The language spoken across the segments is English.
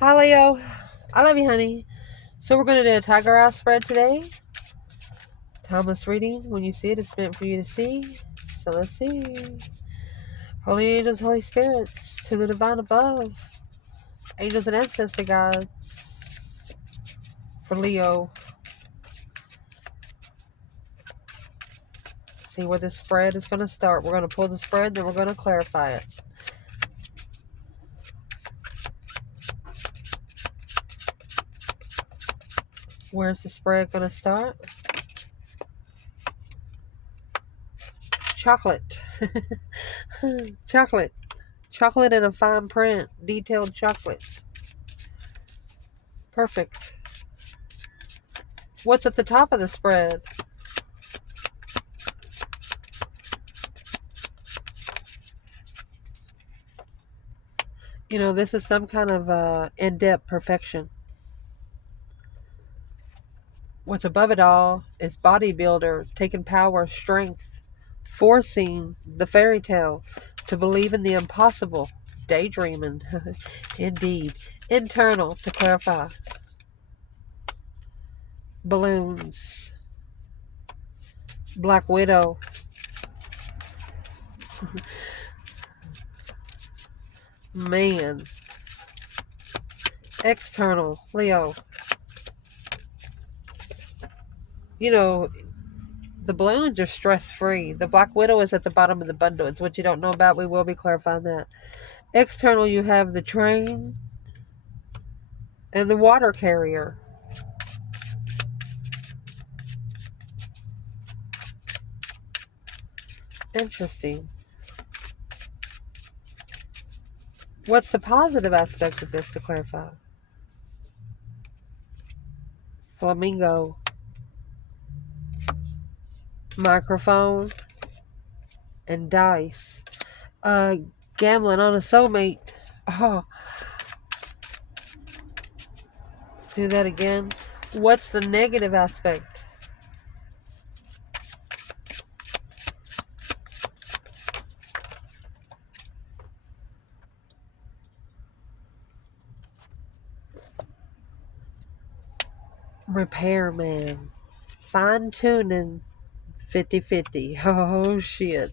Hi, Leo. I love you, honey. So we're going to do a tiger eye spread today. Timeless reading. When you see it, it's meant for you to see. So let's see. Holy angels, Holy spirits, to the divine above. Angels and ancestor gods. For Leo. See where this spread is going to start. We're going to pull the spread, then we're going to clarify it. Where's the spread going to start? Chocolate. Chocolate. Chocolate in a fine print. Detailed chocolate. Perfect. What's at the top of the spread? You know, this is some kind of in-depth perfection. What's above it all is bodybuilder, taking power, strength, forcing the fairy tale to believe in the impossible, daydreaming, indeed, internal, to clarify, balloons, Black Widow, man, external, Leo. You know, the balloons are stress-free. The Black Widow is at the bottom of the bundle. It's what you don't know about. We will be clarifying that. External, you have the train and the water carrier. Interesting. What's the positive aspect of this, to clarify? Flamingo. Microphone. And dice. Gambling on a soulmate. Oh. Let's do that again. What's the negative aspect? Repairman. Fine-tuning. 50-50. Oh, shit.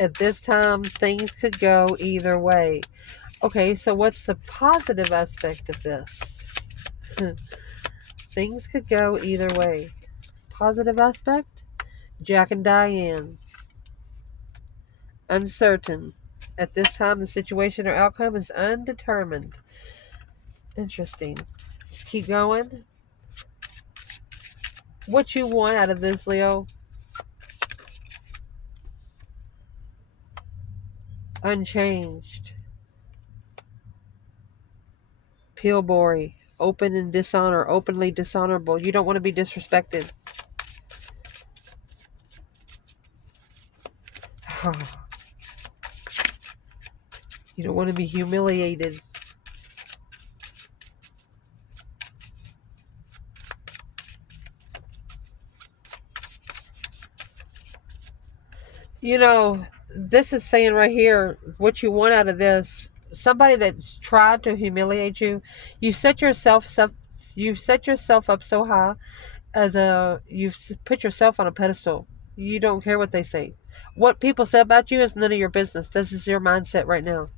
At this time, things could go either way. Okay, so what's the positive aspect of this? Things could go either way. Positive aspect? Jack and Diane. Uncertain. At this time, the situation or outcome is undetermined. Interesting. Keep going. What you want out of this, Leo? Unchanged. Pillboy. Open and dishonor. Openly dishonorable. You don't want to be disrespected. You don't want to be humiliated. You know, this is saying right here, what you want out of this, somebody that's tried to humiliate you, you set yourself up so high, you've put yourself on a pedestal. You don't care what they say. What people say about you is none of your business. This is your mindset right now.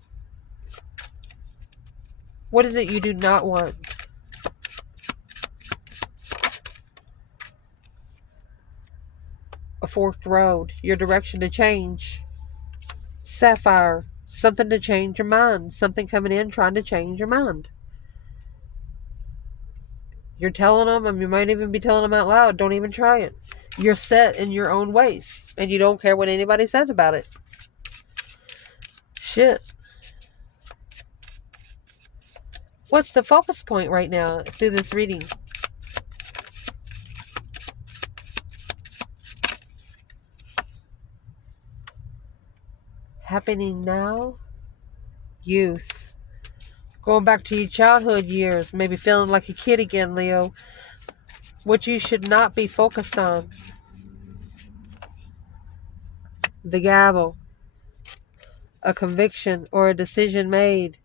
What is it you do not want? A forked road. Your direction to change. Sapphire. Something to change your mind. Something coming in trying to change your mind. You're telling them, and you might even be telling them out loud, don't even try it. You're set in your own ways, and you don't care what anybody says about it. Shit. What's the focus point right now through this reading? Happening now? Youth. Going back to your childhood years, maybe feeling like a kid again, Leo. What you should not be focused on. The gavel. A conviction or a decision made.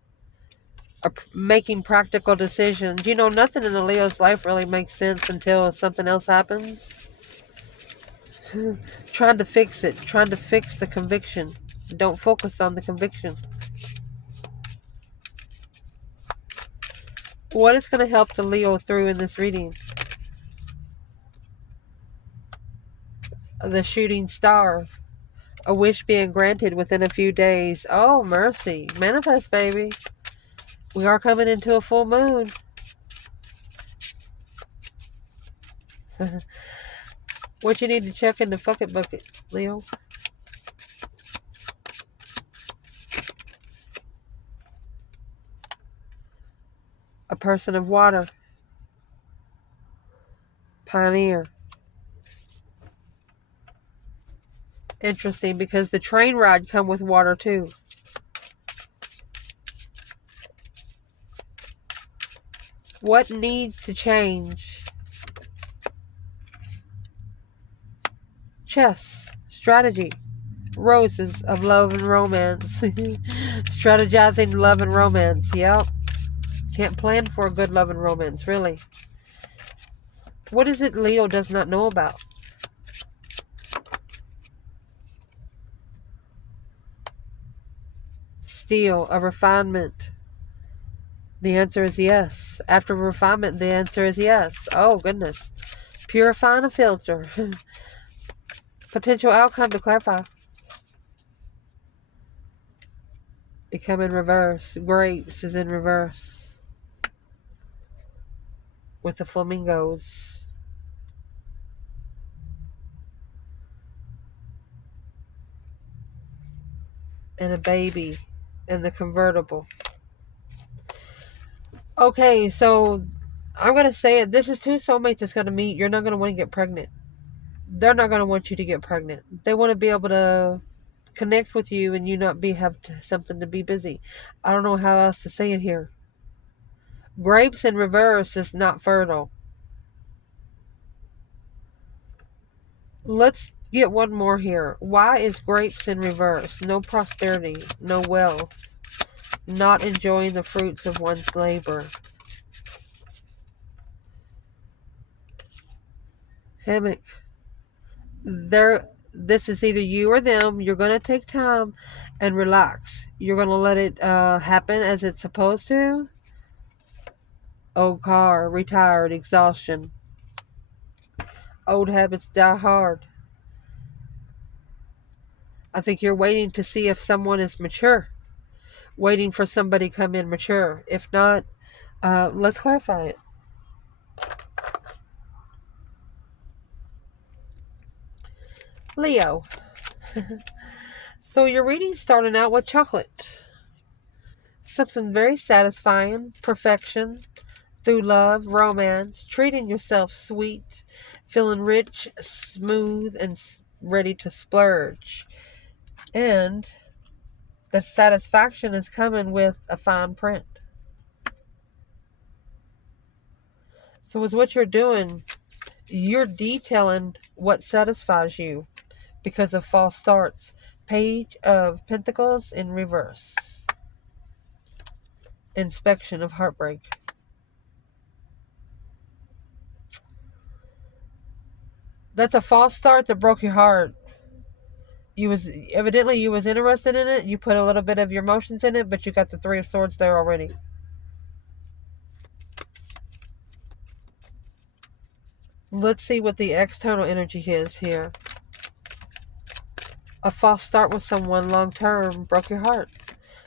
making practical decisions. You know, nothing in a Leo's life really makes sense until something else happens. Trying to fix it. Trying to fix the conviction. Don't focus on the conviction. What is going to help the Leo through in this reading? The shooting star. A wish being granted within a few days. Oh, mercy. Manifest, baby. We are coming into a full moon. What you need to check in the bucket, Leo? A person of water. Pioneer. Interesting, because the train ride come with water too. What needs to change? Chess. Strategy. Roses of love and romance. Strategizing love and romance. Yep. Can't plan for a good love and romance, really. What is it Leo does not know about? Steel. A refinement. The answer is yes. After refinement, the answer is yes. Oh, goodness. Purifying a filter. Potential outcome to clarify. It come in reverse. Grapes is in reverse. With the flamingos. And a baby. In the convertible. Okay, so I'm going to say it. This is two soulmates that's going to meet. You're not going to want to get pregnant. They're not going to want you to get pregnant. They want to be able to connect with you and you not have something to be busy. I don't know how else to say it here. Grapes in reverse is not fertile. Let's get one more here. Why is grapes in reverse? No prosperity, no wealth, not enjoying the fruits of one's labor. Hammock. This is either you or them. You're going to take time and relax. You're going to let it happen as it's supposed to. Old car, retired, exhaustion. Old habits die hard. I think you're waiting to see if someone is mature. Waiting for somebody to come in mature. If not, let's clarify it. Leo. So your reading's starting out with chocolate. Something very satisfying. Perfection. Through love, romance. Treating yourself sweet. Feeling rich, smooth, and ready to splurge. And the satisfaction is coming with a fine print. So is what you're doing. You're detailing what satisfies you because of false starts. Page of Pentacles in reverse. Inspection of heartbreak. That's a false start that broke your heart. You was interested in it. You put a little bit of your emotions in it, but you got the Three of Swords there already. Let's see what the external energy is here. A false start with someone long term broke your heart.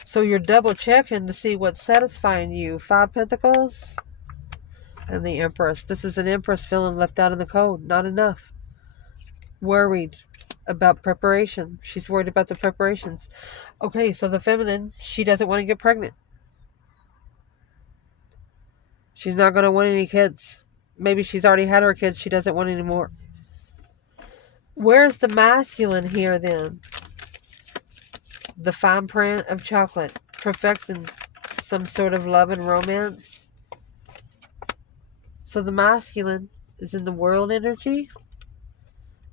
So you're double checking to see what's satisfying you. Five Pentacles and the Empress. This is an Empress feeling left out in the cold. Not enough. Worried about preparation. She's worried about the preparations. Okay, so the feminine, she doesn't want to get pregnant. She's not going to want any kids. Maybe she's already had her kids. She doesn't want any more. Where's the masculine here then? The fine print of chocolate. Perfecting some sort of love and romance. So the masculine is in the world energy.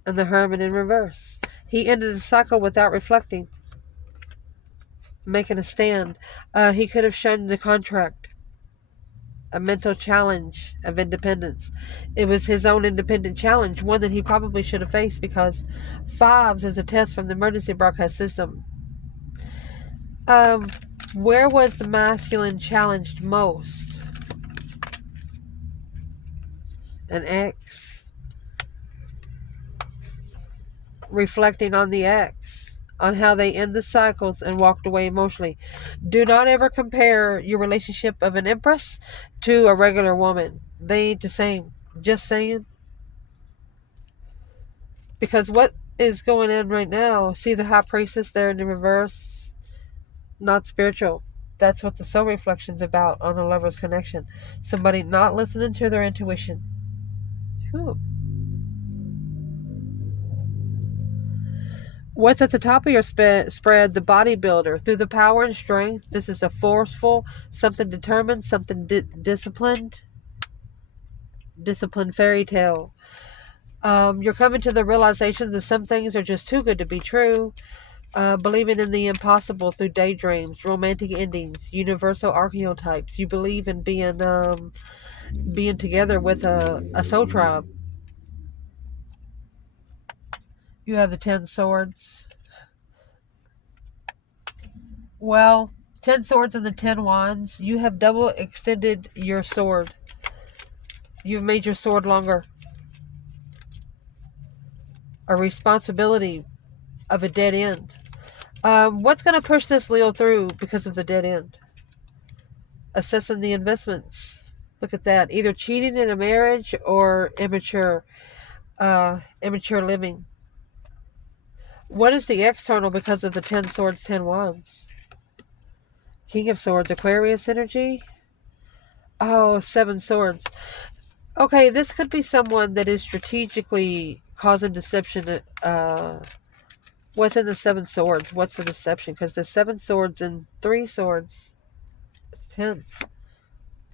And the Hermit in reverse. He ended the cycle without reflecting. making a stand. He could have shunned the contract, a mental challenge of independence. It was his own independent challenge, one that he probably should have faced, because fives is a test from the emergency broadcast system. Um, where was the masculine challenged most? An X. Reflecting on the X, on how they end the cycles and walked away emotionally. Do not ever compare your relationship of an empress to a regular woman. They ain't the same. Just saying. Because what is going on right now, see the high priestess there in the reverse? Not spiritual. That's what the soul reflection's about on a lover's connection. Somebody not listening to their intuition. Whew. What's at the top of your spread? The bodybuilder. Through the power and strength, this is a forceful, something determined, something disciplined fairy tale. You're coming to the realization that some things are just too good to be true. Believing in the impossible through daydreams, romantic endings, universal archetypes. You believe in being together with a soul tribe. You have the 10 swords. Well, 10 swords and the 10 wands. You have double extended your sword. You've made your sword longer. A responsibility of a dead end. What's going to push this Leo through because of the dead end? Assessing the investments. Look at that. Either cheating in a marriage or immature living. What is the external because of the 10 swords, 10 wands? King of Swords, Aquarius energy. Oh, 7 swords. Okay, this could be someone that is strategically causing deception. What's in the 7 swords? What's the deception? Because the 7 swords and 3 swords, it's 10.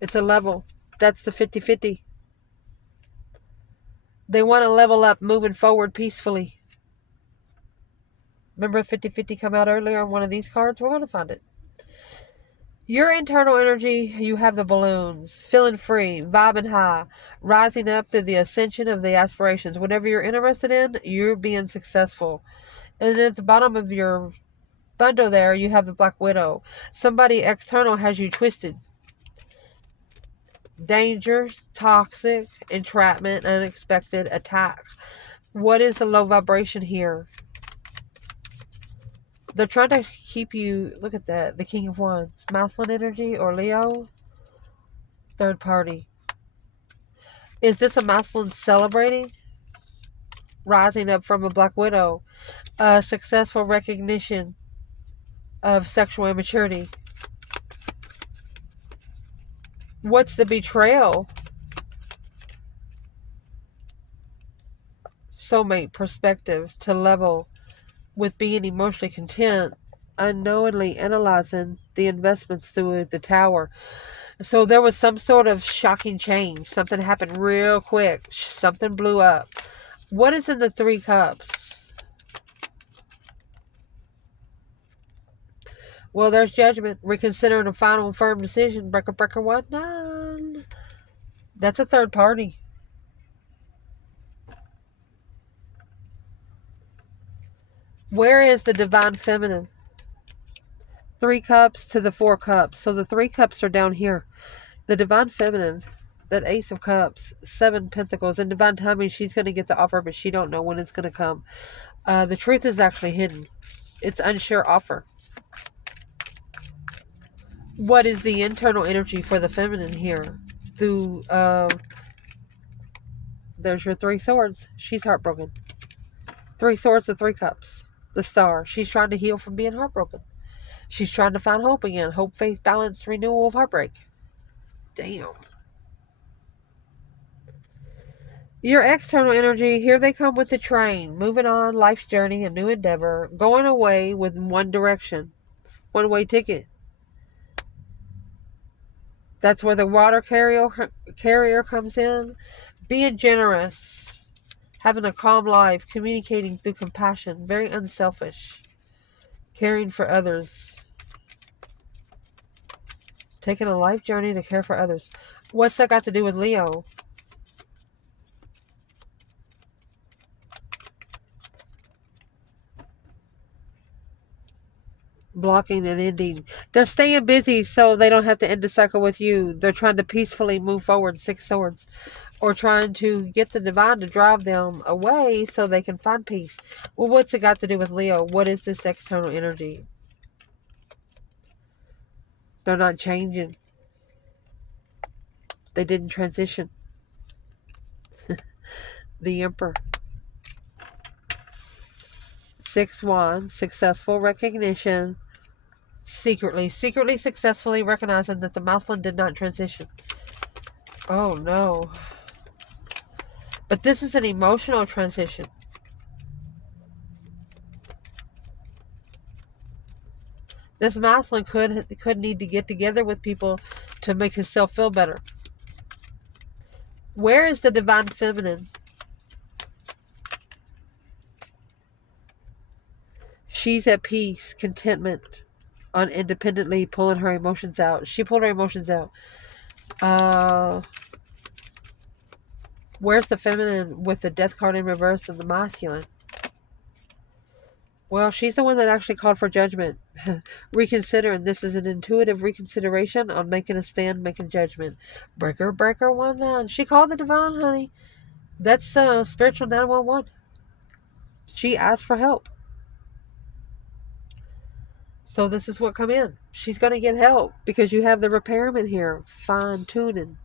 It's a level. That's the 50-50. They want to level up, moving forward peacefully. Remember 50-50 come out earlier on one of these cards? We're going to find it. Your internal energy, you have the balloons, feeling free, vibing high, rising up through the ascension of the aspirations. Whatever you're interested in, you're being successful. And at the bottom of your bundle there, you have the Black Widow. Somebody external has you twisted. Danger, toxic, entrapment, unexpected attack. What is the low vibration here? They're trying to keep you, look at that, the King of Wands. Masculine energy or Leo? Third party. Is this a masculine celebrating? Rising up from a Black Widow. A successful recognition of sexual immaturity. What's the betrayal? Soulmate perspective to level with being emotionally content, unknowingly analyzing the investments through the tower. So there was some sort of shocking change. Something happened real quick. Something blew up. What is in the 3 cups? Well, there's judgment. Reconsidering a final and firm decision. Breaker, 1, none. That's a third party. Where is the divine feminine? 3 cups to the 4 cups. So the 3 cups are down here. The divine feminine, that Ace of Cups, 7 Pentacles. In divine timing, she's going to get the offer, but she don't know when it's going to come. The truth is actually hidden. It's unsure offer. What is the internal energy for the feminine here? Through, there's your 3 swords. She's heartbroken. 3 swords to 3 cups. The star. She's trying to heal from being heartbroken. She's trying to find hope again. Hope, faith, balance, renewal of heartbreak. Damn. Your external energy, here they come with the train. Moving on, life's journey, a new endeavor. Going away with one direction. One-way ticket. That's where the water carrier comes in. Being generous. Having a calm life. Communicating through compassion. Very unselfish. Caring for others. Taking a life journey to care for others. What's that got to do with Leo? Blocking and ending. They're staying busy so they don't have to end the cycle with you. They're trying to peacefully move forward, 6 swords. Or trying to get the divine to drive them away so they can find peace. Well, what's it got to do with Leo? What is this external energy? They're not changing. They didn't transition. The Emperor. 6 wands. Successful recognition. Secretly successfully recognizing that the masculine did not transition. Oh no. But this is an emotional transition. This masculine could need to get together with people to make himself feel better. Where is the divine feminine? She's at peace, contentment, on independently pulling her emotions out. She pulled her emotions out. Where's the feminine with the death card in reverse and the masculine? Well, she's the one that actually called for judgment. Reconsider, and this is an intuitive reconsideration on making a stand, making judgment. Breaker, 1-9. She called the divine, honey. That's spiritual 911. She asked for help. So this is what come in. She's going to get help because you have the repairman here, fine-tuning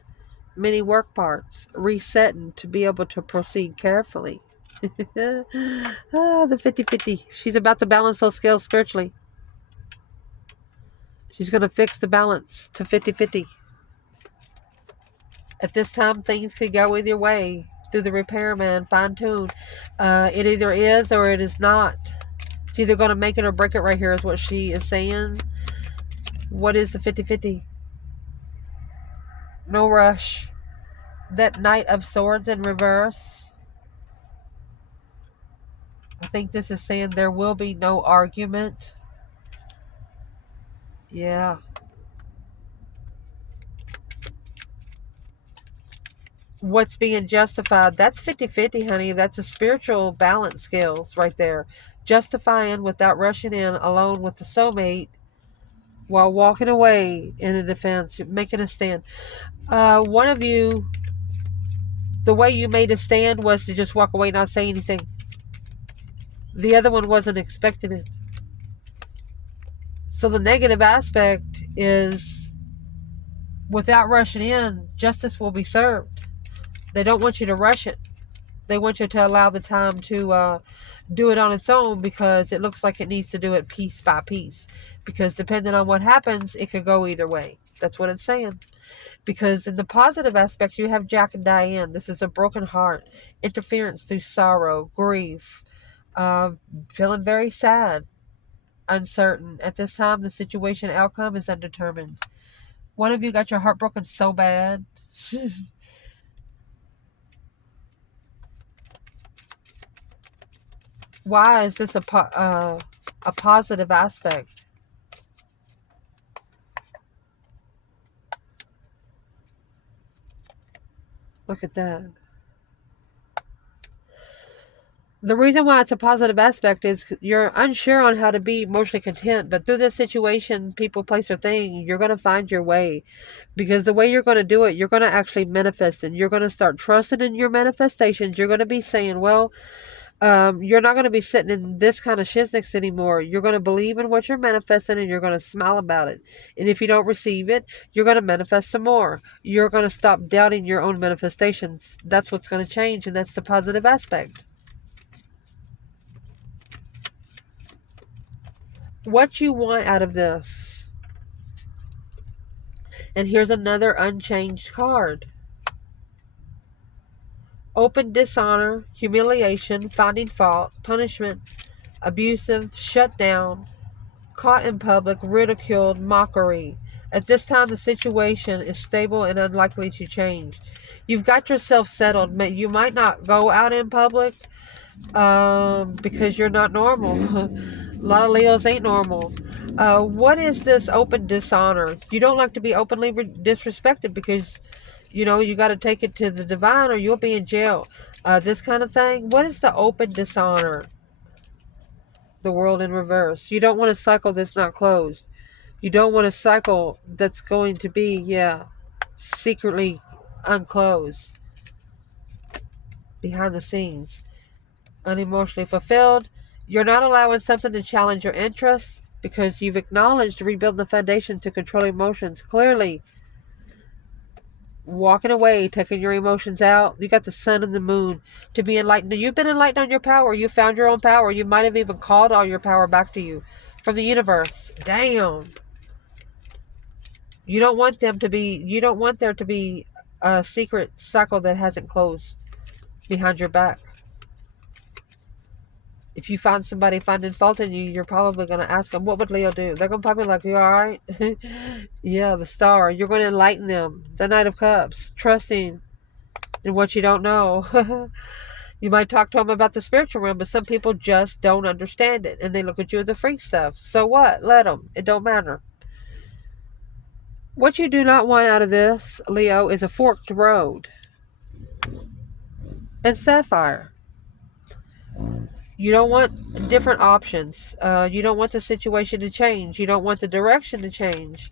many work parts, resetting to be able to proceed carefully. The 50-50. She's about to balance those scales spiritually. She's going to fix the balance to 50-50. At this time, things could go either way through the repairman, fine-tune. It either is or it is not. It's either going to make it or break it right here is what she is saying. What is the 50-50? No rush. That Knight of Swords in reverse. I think this is saying there will be no argument. Yeah. What's being justified? That's 50-50, honey. That's a spiritual balance skills right there. Justifying without rushing in, alone with the soulmate, while walking away in a defense, making a stand. One of you, the way you made a stand was to just walk away, not say anything. The other one wasn't expecting it. So the negative aspect is, without rushing in, justice will be served. They don't want you to rush it. They want you to allow the time to do it on its own, because it looks like it needs to do it piece by piece. Because depending on what happens, it could go either way. That's what it's saying. Because in the positive aspect, you have Jack and Diane. This is a broken heart, interference through sorrow, grief, feeling very sad, uncertain. At this time, the situation outcome is undetermined. One of you got your heart broken so bad. Why is this a positive aspect? Look at that. The reason why it's a positive aspect is you're unsure on how to be emotionally content, but through this situation, people, place, or thing, you're going to find your way. Because the way you're going to do it, you're going to actually manifest it. You're going to start trusting in your manifestations. You're going to be saying, well, you're not going to be sitting in this kind of shiznix anymore. You're going to believe in what you're manifesting, and you're going to smile about it. And if you don't receive it, you're going to manifest some more. You're going to stop doubting your own manifestations. That's what's going to change, and that's the positive aspect. What you want out of this. And here's another unchanged card. Open dishonor, humiliation, finding fault, punishment, abusive, shut down, caught in public, ridiculed, mockery. At this time, the situation is stable and unlikely to change. You've got yourself settled. You might not go out in public because you're not normal. A lot of Leos ain't normal. What is this open dishonor? You don't like to be openly disrespected because, you know, you got to take it to the divine or you'll be in jail. This kind of thing. What is the open dishonor? The world in reverse. You don't want a cycle that's not closed. You don't want a cycle that's going to be, yeah, secretly unclosed, behind the scenes, unemotionally fulfilled. You're not allowing something to challenge your interests because you've acknowledged rebuilding the foundation to control emotions. Clearly, walking away, taking your emotions out. You got the sun and the moon to be enlightened. You've been enlightened on your power. You found your own power. You might have even called all your power back to you from the universe. Damn. You don't want them to be, you don't want there to be a secret cycle that hasn't closed behind your back. If you find somebody finding fault in you, you're probably going to ask them, what would Leo do? They're going to probably be like, you all right? Yeah, the star. You're going to enlighten them. The Knight of Cups. Trusting in what you don't know. You might talk to them about the spiritual realm, but some people just don't understand it. And they look at you as the freak stuff. So what? Let them. It don't matter. What you do not want out of this, Leo, is a forked road. And Sapphire. You don't want different options. You don't want the situation to change. You don't want the direction to change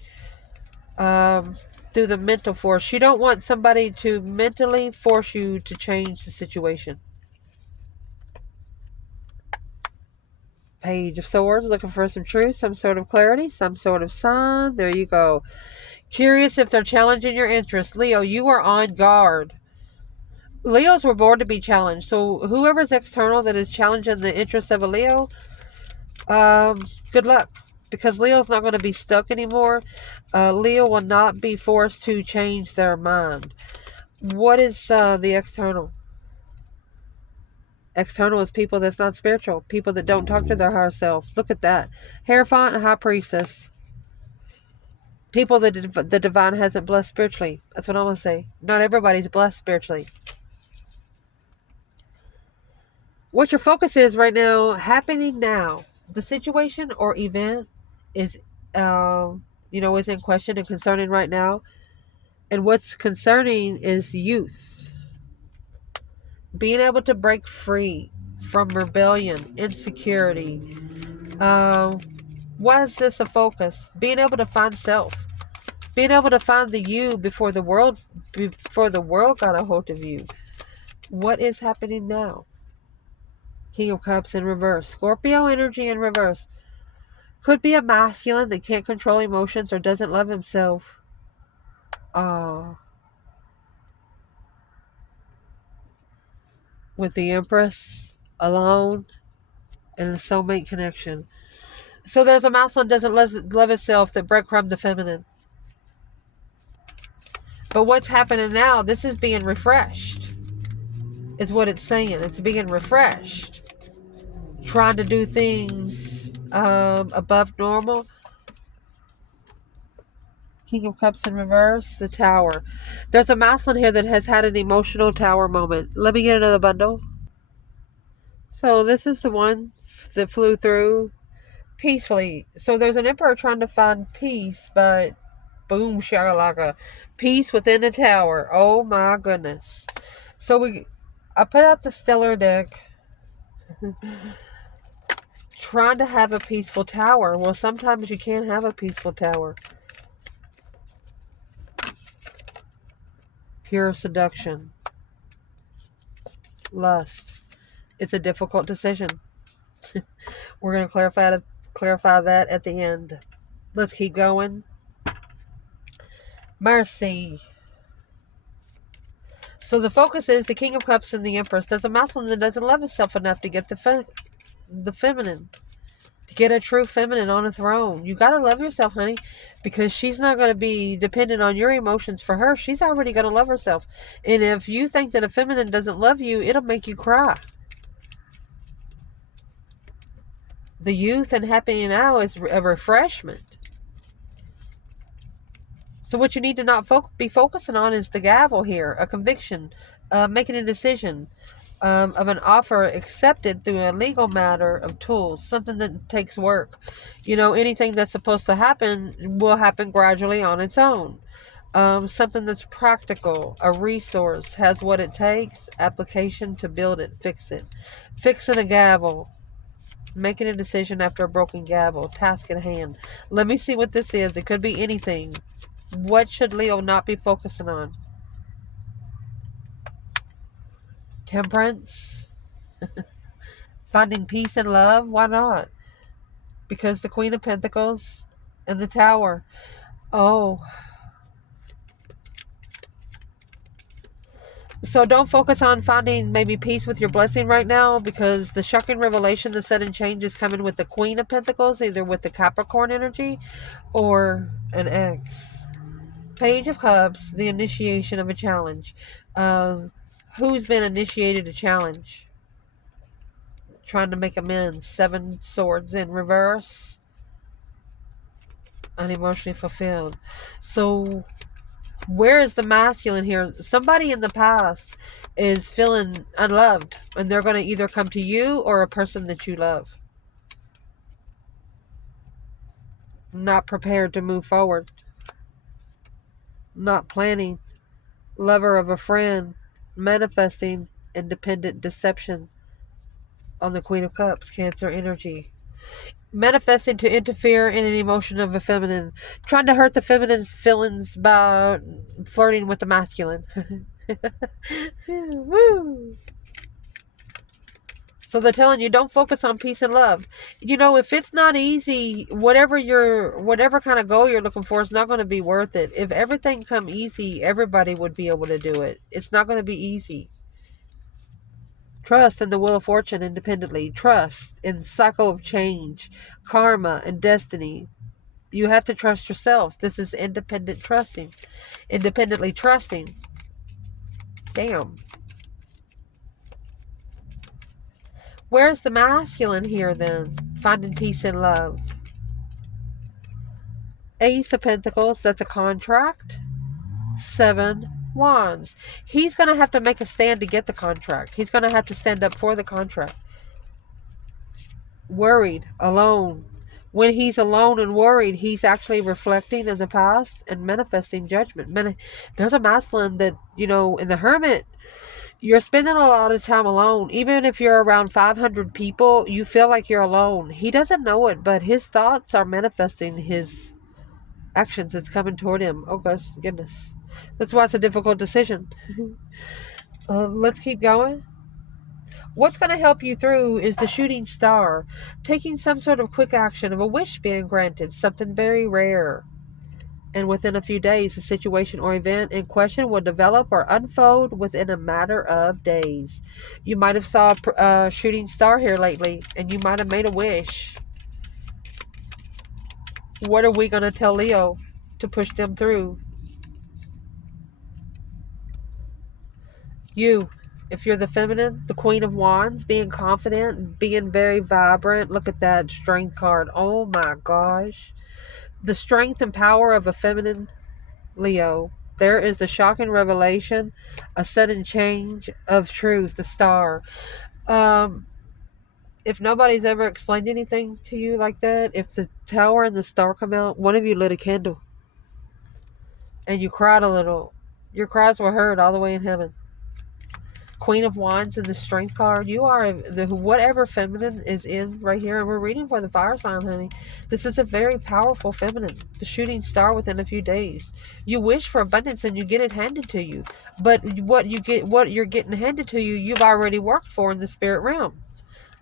through the mental force. You don't want somebody to mentally force you to change the situation. Page of Swords, looking for some truth, some sort of clarity, some sort of sign. There you go. Curious if they're challenging your interests. Leo, you are on guard. Leos were born to be challenged. So whoever's external that is challenging the interests of a Leo, good luck. Because Leo's not going to be stuck anymore. Leo will not be forced to change their mind. What is the external? External is people that's not spiritual. People that don't talk to their higher self. Look at that. Hierophant and High Priestess. People that the divine hasn't blessed spiritually. That's what I'm going to say. Not everybody's blessed spiritually. What your focus is right now, happening now. The situation or event is, is in question and concerning right now. And what's concerning is youth. Being able to break free from rebellion, insecurity. Why is this a focus? Being able to find self. Being able to find the you before the world got a hold of you. What is happening now? King of Cups in reverse. Scorpio energy in reverse. Could be a masculine that can't control emotions or doesn't love himself. With the Empress alone and the soulmate connection. So there's a masculine that doesn't love himself that breadcrumb the feminine. But what's happening now, this is being refreshed. Is what it's saying. It's being refreshed. Trying to do things above normal. King of Cups in reverse. The Tower. There's a masculine here that has had an emotional tower moment. Let me get another bundle. So this is the one that flew through peacefully. So there's an emperor trying to find peace, but boom shakalaka. Peace within the tower. Oh my goodness. So I put out the stellar deck. Trying to have a peaceful tower. Well, sometimes you can't have a peaceful tower. Pure seduction. Lust. It's a difficult decision. We're going to clarify that at the end. Let's keep going. Mercy. So the focus is the King of Cups and the Empress. There's a masculine that doesn't love himself enough to get the feminine. To get a true feminine on a throne. You got to love yourself, honey. Because she's not going to be dependent on your emotions for her. She's already going to love herself. And if you think that a feminine doesn't love you, it'll make you cry. The youth and happy now is a refreshment. So what you need to not be focusing on is the gavel here. A conviction. Making a decision. of an offer accepted through a legal matter of tools, something that takes work. Anything that's supposed to happen will happen gradually on its own. Something that's practical, a resource, has what it takes, application to build it, fix it. Fixing a gavel, making a decision after a broken gavel, task at hand. Let me see what this is. It could be anything. What should Leo not be focusing on? Temperance? Finding peace and love? Why not? Because the Queen of Pentacles and the Tower. Oh, so don't focus on finding maybe peace with your blessing right now, because the shocking revelation, the sudden change is coming with the Queen of Pentacles, either with the Capricorn energy or an ex. Page of Cups, the initiation of a challenge. Who's been initiated a challenge? Trying to make amends. Seven Swords in reverse. Unemotionally fulfilled. So where is the masculine here? Somebody in the past is feeling unloved, and they're going to either come to you or a person that you love. Not prepared to move forward. Not planning. Lover of a friend. Manifesting independent deception on the Queen of Cups, Cancer energy. Manifesting to interfere in an emotion of a feminine. Trying to hurt the feminine's feelings by flirting with the masculine. Woo! So they're telling you, don't focus on peace and love. If it's not easy, whatever kind of goal you're looking for is not going to be worth it. If everything come easy, everybody would be able to do it. It's not going to be easy. Trust in the wheel of fortune independently. Trust in the cycle of change, karma, and destiny. You have to trust yourself. This is independent trusting. Independently trusting. Damn. Where's the masculine here then? Finding peace and love. Ace of Pentacles, that's a contract. 7 Wands. He's going to have to make a stand to get the contract. He's going to have to stand up for the contract. Worried, alone. When he's alone and worried, he's actually reflecting in the past and manifesting judgment. There's a masculine that, in the Hermit, you're spending a lot of time alone. Even if you're around 500 people, you feel like you're alone. He doesn't know it, but his thoughts are manifesting his actions. It's coming toward him. Oh, goodness. That's why it's a difficult decision. Let's keep going. What's going to help you through is the shooting star. Taking some sort of quick action of a wish being granted. Something very rare. And within a few days, the situation or event in question will develop or unfold within a matter of days. You might have saw a shooting star here lately, and you might have made a wish. What are we going to tell Leo to push them through? You, if you're the feminine, the Queen of Wands, being confident, being very vibrant. Look at that strength card. Oh my gosh. The strength and power of a feminine Leo. There is a shocking revelation, a sudden change of truth, the star. If nobody's ever explained anything to you like that, if the tower and the star come out, one of you lit a candle and you cried a little. Your cries were heard all the way in heaven. Queen of Wands and the strength card. You are whatever feminine is in right here, and we're reading for the fire sign, honey. This is a very powerful feminine. The shooting star within a few days. You wish for abundance and you get it handed to you. But what you're getting handed to you, you've already worked for in the spirit realm.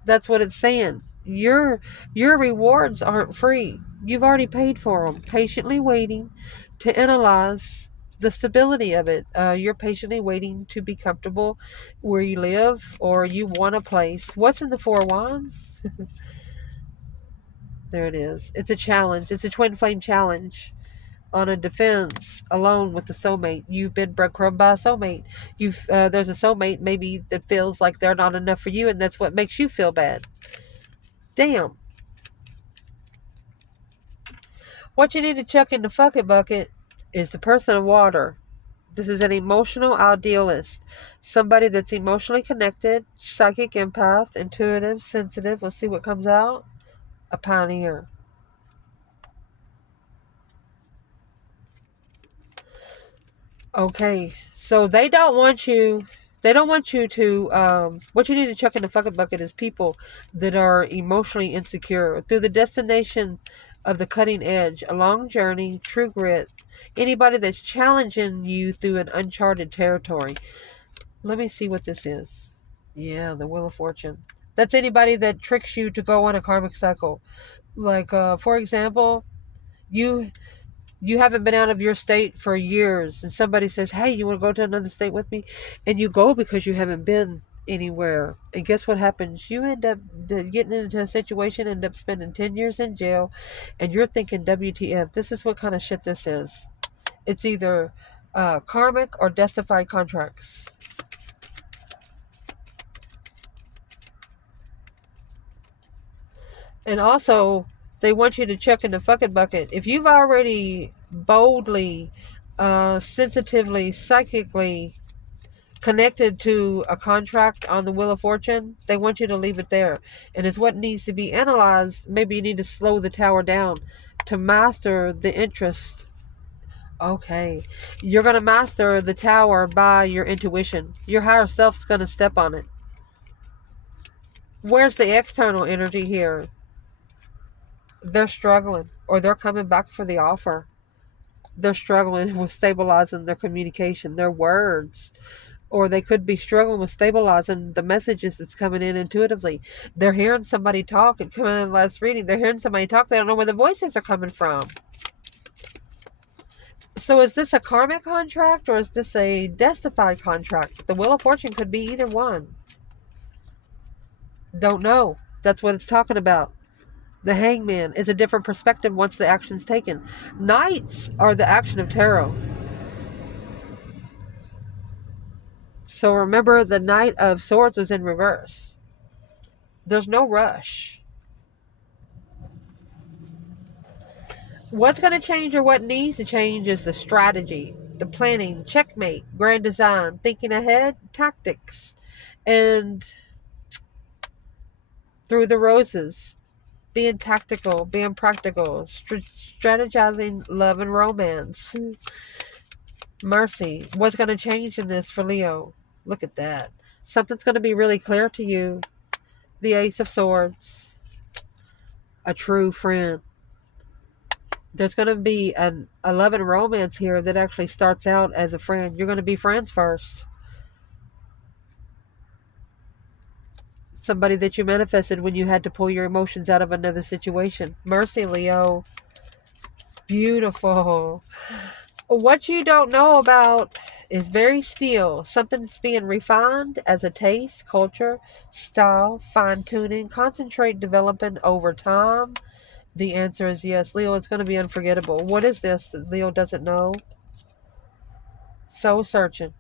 That's what it's saying. Your rewards aren't free. You've already paid for them. Patiently waiting to analyze the stability of it. You're patiently waiting to be comfortable where you live, or you want a place. What's in the 4 Wands? There it is. It's a challenge. It's a twin flame challenge on a defense alone with the soulmate. You've been breadcrumbed by a soulmate. There's a soulmate maybe that feels like they're not enough for you, and that's what makes you feel bad. Damn. What you need to chuck in the fucking bucket is the person of water. This is an emotional idealist. Somebody that's emotionally connected, psychic empath, intuitive, sensitive. Let's see what comes out. A pioneer. Okay, so they don't want you to, what you need to chuck in the fucking bucket is people that are emotionally insecure. Through the destination of the cutting edge, a long journey, true grit, anybody that's challenging you through an uncharted territory. Let me see what this is. Yeah, the Wheel of Fortune. That's anybody that tricks you to go on a karmic cycle. Like, for example, you you haven't been out of your state for years and somebody says, hey, you want to go to another state with me, and you go because you haven't been anywhere, and guess what happens? You end up getting into a situation, end up spending 10 years in jail, and you're thinking, WTF, this is what kind of shit this is. It's either karmic or justified contracts. And also, they want you to check in the fucking bucket. If you've already boldly, sensitively, psychically connected to a contract on the Wheel of Fortune, they want you to leave it there. And it's what needs to be analyzed. Maybe you need to slow the tower down to master the interest. Okay. You're going to master the tower by your intuition. Your higher self's going to step on it. Where's the external energy here? They're struggling, or they're coming back for the offer. They're struggling with stabilizing their communication, their words, or they could be struggling with stabilizing the messages that's coming in intuitively. They're hearing somebody talk, and coming in the last reading, they're hearing somebody talk, they don't know where the voices are coming from. So is this a karmic contract, or is this a justified contract? The Wheel of Fortune could be either one. Don't know. That's what it's talking about. The Hangman is a different perspective once the action's taken. Knights are the action of tarot. So remember, the Knight of Swords was in reverse. There's no rush. What's going to change, or what needs to change, is the strategy, the planning, checkmate, grand design, thinking ahead, tactics, and through the roses, being tactical, being practical, strategizing love and romance. Mercy. What's going to change in this for Leo? Look at that. Something's going to be really clear to you. The Ace of Swords. A true friend. There's going to be a love and romance here that actually starts out as a friend. You're going to be friends first. Somebody that you manifested when you had to pull your emotions out of another situation. Mercy, Leo. Beautiful. What you don't know about is very still. Something's being refined as a taste, culture, style, fine-tuning, concentrate, developing over time. The answer is yes. Leo, it's going to be unforgettable. What is this that Leo doesn't know? Soul searching.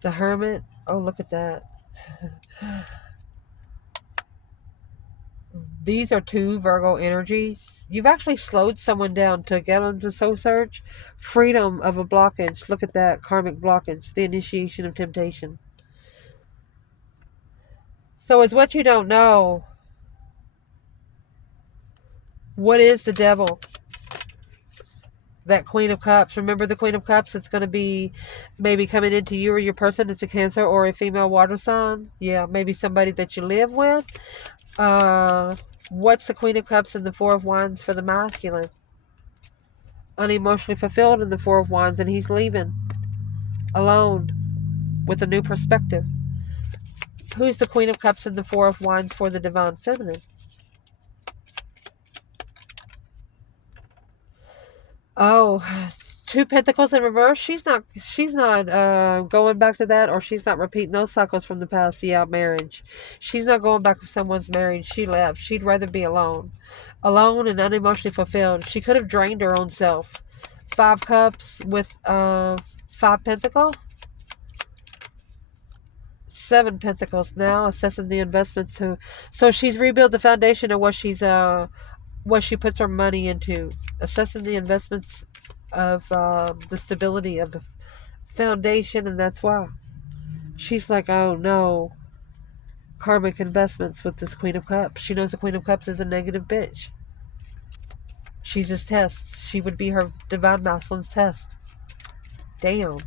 The Hermit. Oh, look at that. These are two Virgo energies. You've actually slowed someone down to get them to soul search. Freedom of a blockage. Look at that. Karmic blockage. The initiation of temptation. So it's what you don't know. What is the devil? That Queen of Cups. Remember the Queen of Cups? It's going to be maybe coming into you or your person. It's a Cancer or a female water sign. Yeah, maybe somebody that you live with. What's the Queen of Cups and the Four of Wands for the masculine? Unemotionally fulfilled in the Four of Wands, and he's leaving alone with a new perspective. Who's the Queen of Cups and the Four of Wands for the divine feminine? Oh, Two Pentacles in reverse. She's not going back to that, or she's not repeating those cycles from the past. Yeah, marriage. She's not going back if someone's married. She left. She'd rather be alone. Alone and unemotionally fulfilled. She could have drained her own self. Five Cups with Five Pentacles. Seven Pentacles now, assessing the investments. So she's rebuilt the foundation of what she puts her money into. Assessing the investments of the stability of the foundation, and that's why she's like, oh no, karmic investments with this Queen of Cups. She knows the Queen of Cups is a negative bitch. She's his test. She would be her divine masculine's test. Damn.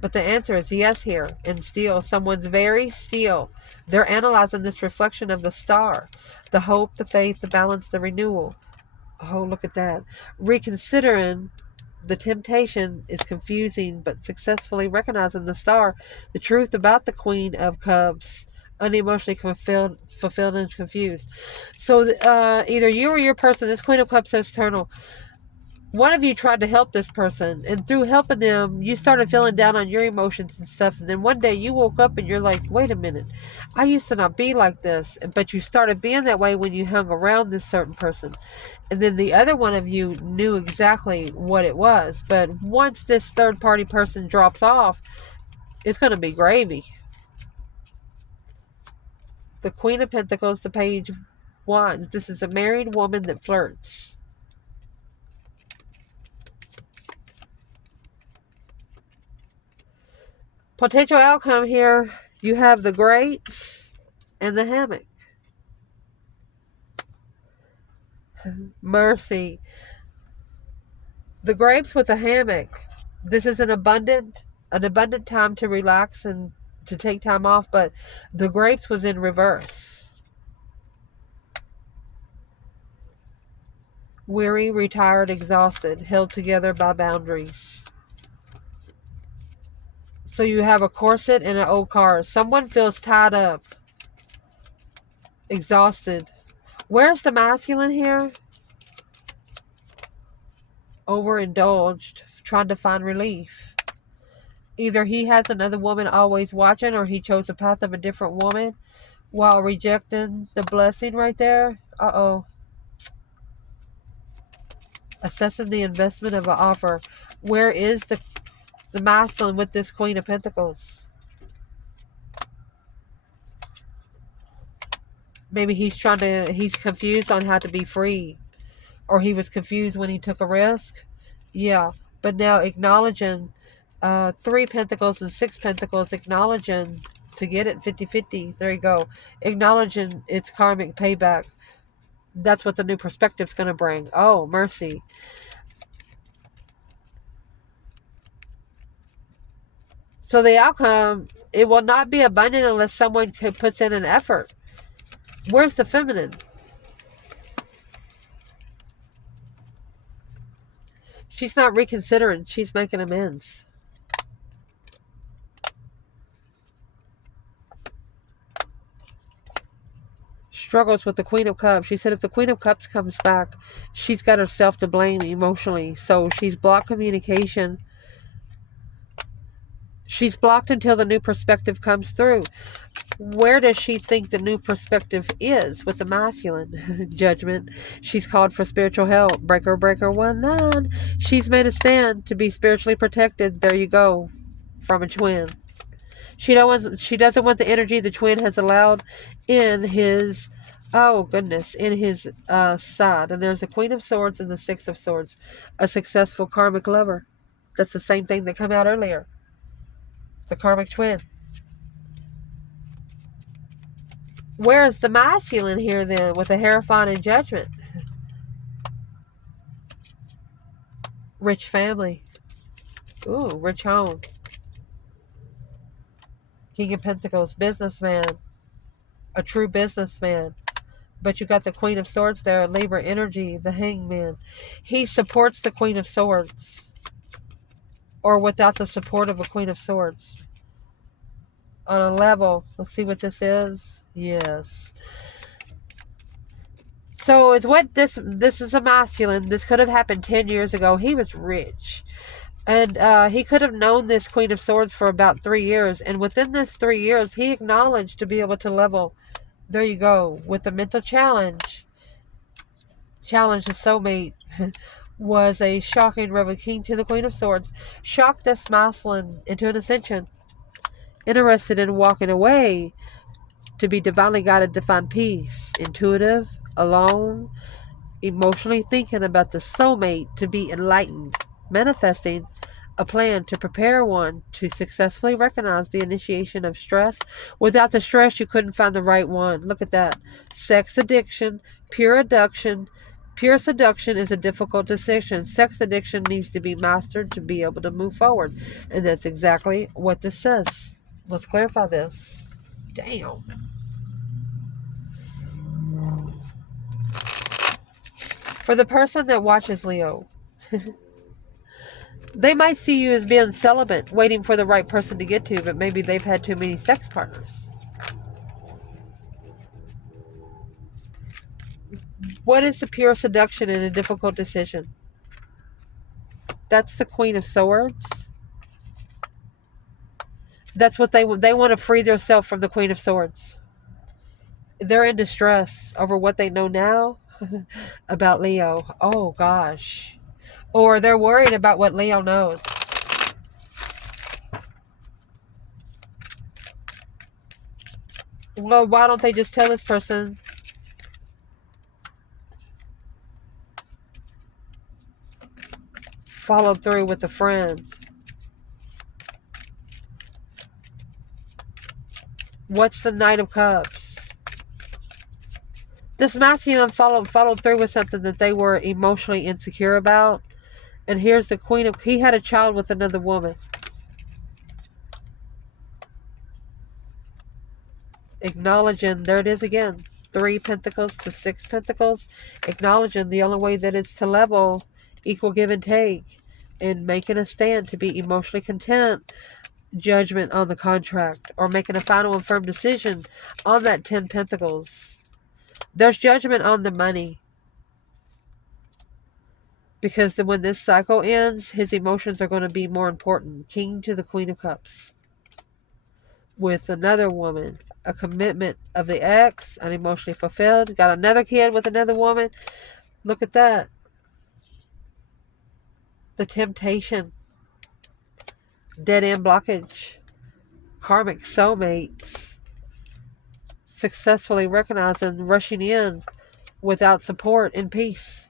But the answer is yes here. And still, someone's very still. They're analyzing this reflection of the star. The hope, the faith, the balance, the renewal. Oh, look at that. Reconsidering the temptation is confusing, but successfully recognizing the star, the truth about the Queen of Cups, unemotionally fulfilled and confused. So either you or your person, this Queen of Cups is eternal. One of you tried to help this person, and through helping them, you started feeling down on your emotions and stuff. And then one day you woke up and you're like, wait a minute, I used to not be like this. But you started being that way when you hung around this certain person. And then the other one of you knew exactly what it was. But once this third party person drops off, it's going to be gravy. The Queen of Pentacles, the Page of Wands. This is a married woman that flirts. Potential outcome here, you have the grapes and the hammock. Mercy. The grapes with the hammock. This is an abundant time to relax and to take time off, but the grapes was in reverse. Weary, retired, exhausted, held together by boundaries. So you have a corset and an old car. Someone feels tied up, exhausted. Where's the masculine here? Overindulged, trying to find relief. Either he has another woman always watching, or he chose the path of a different woman while rejecting the blessing right there. Uh-oh. Assessing the investment of an offer. Where is the masculine with this Queen of Pentacles? Maybe he's confused on how to be free. Or he was confused when he took a risk. Yeah. But now acknowledging 3 Pentacles and 6 Pentacles, acknowledging to get it 50-50. There you go. Acknowledging its karmic payback. That's what the new perspective's going to bring. Oh, mercy. So the outcome, it will not be abundant unless someone puts in an effort. Where's the feminine? She's not reconsidering. She's making amends. Struggles with the Queen of Cups. She said if the Queen of Cups comes back, she's got herself to blame emotionally. So she's blocked communication. She's blocked until the new perspective comes through. Where does she think the new perspective is with the masculine? Judgment. She's called for spiritual help. Breaker, breaker, 1-9. She's made a stand to be spiritually protected. There you go. From a twin. She doesn't want the energy the twin has allowed in his, oh goodness, in his side. And there's the Queen of Swords and the 6 of Swords. A successful karmic lover. That's the same thing that came out earlier. The karmic twin. Where is the masculine here then with the Hierophant and Judgment? Rich family. Ooh, rich home. King of Pentacles, businessman. A true businessman. But you got the Queen of Swords there, Libra energy, the Hangman. He supports the Queen of Swords. Or without the support of a Queen of Swords. On a level, let's see what this is. Yes. So it's what this is a masculine. This could have happened 10 years ago. He was rich. And he could have known this Queen of Swords for about 3 years. And within this 3 years, he acknowledged to be able to level. There you go. With the mental challenge. Challenge the soulmate. Was a shocking revoking to the Queen of Swords. Shocked this masculine into an ascension. Interested in walking away to be divinely guided to find peace. Intuitive. Alone. emotionally thinking about the soulmate to be enlightened, manifesting a plan to prepare one to successfully recognize the initiation of stress. Without the stress, you couldn't find the right one. Look at that. Sex addiction, pure addiction. Pure seduction is a difficult decision. Sex addiction needs to be mastered to be able to move forward. And that's exactly what this says. Let's clarify this. Damn. For the person that watches Leo, they might see you as being celibate, waiting for the right person to get to, but maybe they've had too many sex partners. What is the pure seduction in a difficult decision? That's the Queen of Swords. That's what they want. They want to free themselves from the Queen of Swords. They're in distress over what they know now about Leo. Oh, gosh. Or they're worried about what Leo knows. Well, why don't they just tell this person? Followed through with a friend. What's the Knight of Cups? This masculine followed through with something that they were emotionally insecure about. And here's the Queen of... He had a child with another woman. Acknowledging, there it is again. 3 Pentacles to 6 Pentacles. Acknowledging the only way that it's to level, equal give and take. And making a stand to be emotionally content. Judgment on the contract. Or making a final and firm decision on that 10 Pentacles. There's judgment on the money. Because then when this cycle ends, his emotions are going to be more important. King to the Queen of Cups. With another woman. A commitment of the ex. Unemotionally fulfilled. Got another kid with another woman. Look at that. The temptation. Dead end blockage. Karmic soulmates. Successfully recognizing, rushing in without support in peace.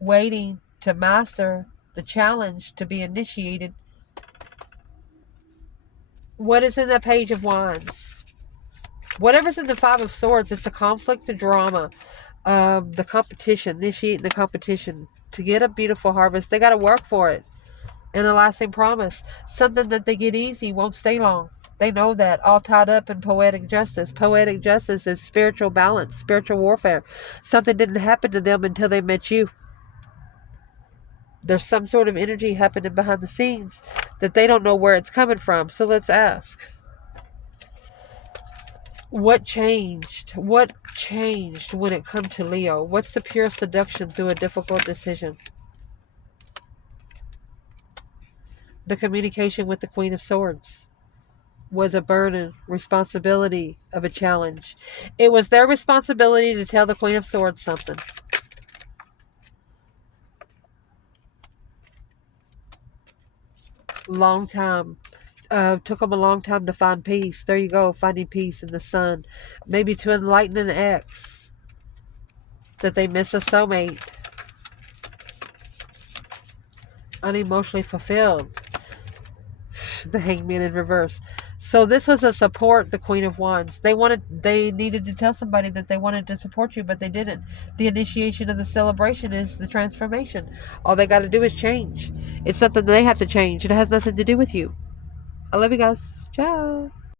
Waiting to master the challenge to be initiated. What is in the Page of Wands? Whatever's in the Five of Swords, it's the conflict, the drama, the competition, initiating the competition. To get a beautiful harvest, they got to work for it. And a lasting promise. Something that they get easy won't stay long. They know that. All tied up in poetic justice. Poetic justice is spiritual balance, spiritual warfare. Something didn't happen to them until they met you. There's some sort of energy happening behind the scenes that they don't know where it's coming from. So let's ask. What changed? What changed when it comes to Leo? What's the pure seduction through a difficult decision? The communication with the Queen of Swords was a burden, responsibility of a challenge. It was their responsibility to tell the Queen of Swords something. Long time. Took them a long time to find peace. There you go, finding peace in the sun. Maybe to enlighten an ex. That they miss a soulmate. Unemotionally fulfilled. The Hangman in reverse. So this was a support, the Queen of Wands. They needed to tell somebody that they wanted to support you, but they didn't. The initiation of the celebration is the transformation. All they got to do is change. It's something they have to change. It has nothing to do with you. I love you guys. Ciao.